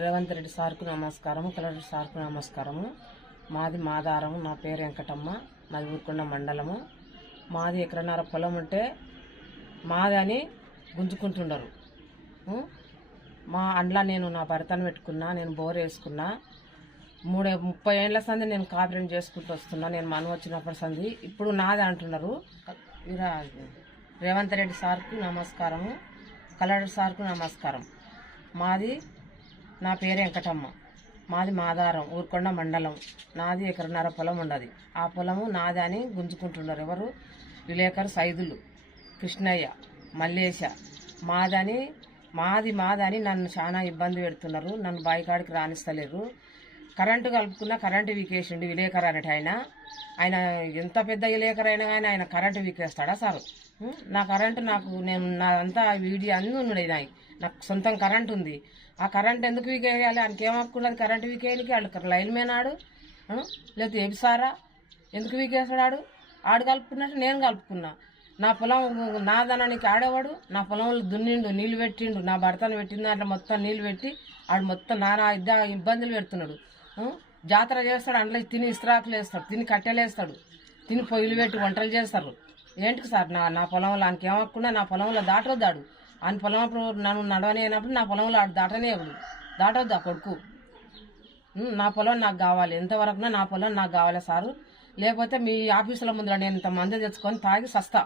రేవంత్ రెడ్డి సార్కు నమస్కారము, కలెక్టర్ సార్కు నమస్కారము. మాది మాదారము, నా పేరు వెంకటమ్మ, మాది ఊరుకొండ మండలము. మాది ఎకరన్నర పొలం ఉంటే మాది అని గుంజుకుంటుండరు. మా అండ్లా నేను నా భర్తను పెట్టుకున్నా, నేను బోర్ వేసుకున్నా. 30 ఏళ్ల సంది నేను కాపురం చేసుకుంటూ వస్తున్నా. నేను మనం వచ్చినప్పటి సంది ఇప్పుడు నాది అంటున్నారు. రేవంత్ రెడ్డి సార్కు నమస్కారము, కలెక్టర్ సార్కు నమస్కారం. మాది నా పేరు వెంకటమ్మ, మాది మాదారం, ఊరుకొండ మండలం. నాది ఎకరన్నర పొలం ఉండదు. ఆ పొలము నాది అని గుంజుకుంటున్నారు. ఎవరు? విలేకరు సైదులు, కృష్ణయ్య, మల్లేశ. మాదని నన్ను చాలా ఇబ్బంది పెడుతున్నారు. నన్ను బాయికాడికి రాణిస్తలేరు. కరెంటు కలుపుకున్న కరెంటు వీకేసిండు విలేకరు అనేటి ఆయన ఎంత పెద్ద విలేకరు అయినా కానీ ఆయన కరెంటు వీకేస్తాడా సారు? నా కరెంటు నేను నాదంతా వీడియో అన్నీ ఉన్నాయి. నాకు సొంతం కరెంటు ఉంది. ఆ కరెంట్ ఎందుకు వీకేయాలి? ఆయనకి ఏమనుకున్నది కరెంటు వీకేయడానికి? ఆడు లైన్ మ్యాన్ ఆడు, లేకపోతే ఎబిసారా? ఎందుకు వీకేస్తాడు? ఆడు కలుపుకున్నట్టు నేను కలుపుకున్నా. నా పొలం నాదనానికి ఆడేవాడు. నా పొలంలో దున్నిండు, నీళ్లు పెట్టిండు. నా భర్తను పెట్టిండు, దాంట్లో మొత్తం నీళ్లు పెట్టి ఆడు మొత్తం నానా ఇబ్బందులు పెడుతున్నాడు. జాతర చేస్తాడు, అందులో తిని ఇస్త్రాకులు వేస్తాడు, తిని కట్టెలు వేస్తాడు, తిని పొయ్యిలు పెట్టి వంటలు చేస్తారు. ఏంటికి సార్? నా పొలంలో ఆయనకి ఏమనుకున్నా నా పొలంలో దాటొద్దాడు. ఆయన పొలం అప్పుడు నన్ను నడవనేనప్పుడు నా పొలంలో ఆడు దాటనేవాడు. దాటొద్దా కొడుకు? నా పొలం నాకు కావాలి. ఎంతవరకు నా పొలం నాకు కావాలి సారు. లేకపోతే మీ ఆఫీసుల ముందు నేను ఇంత మంది తెచ్చుకొని తాగి సస్తా.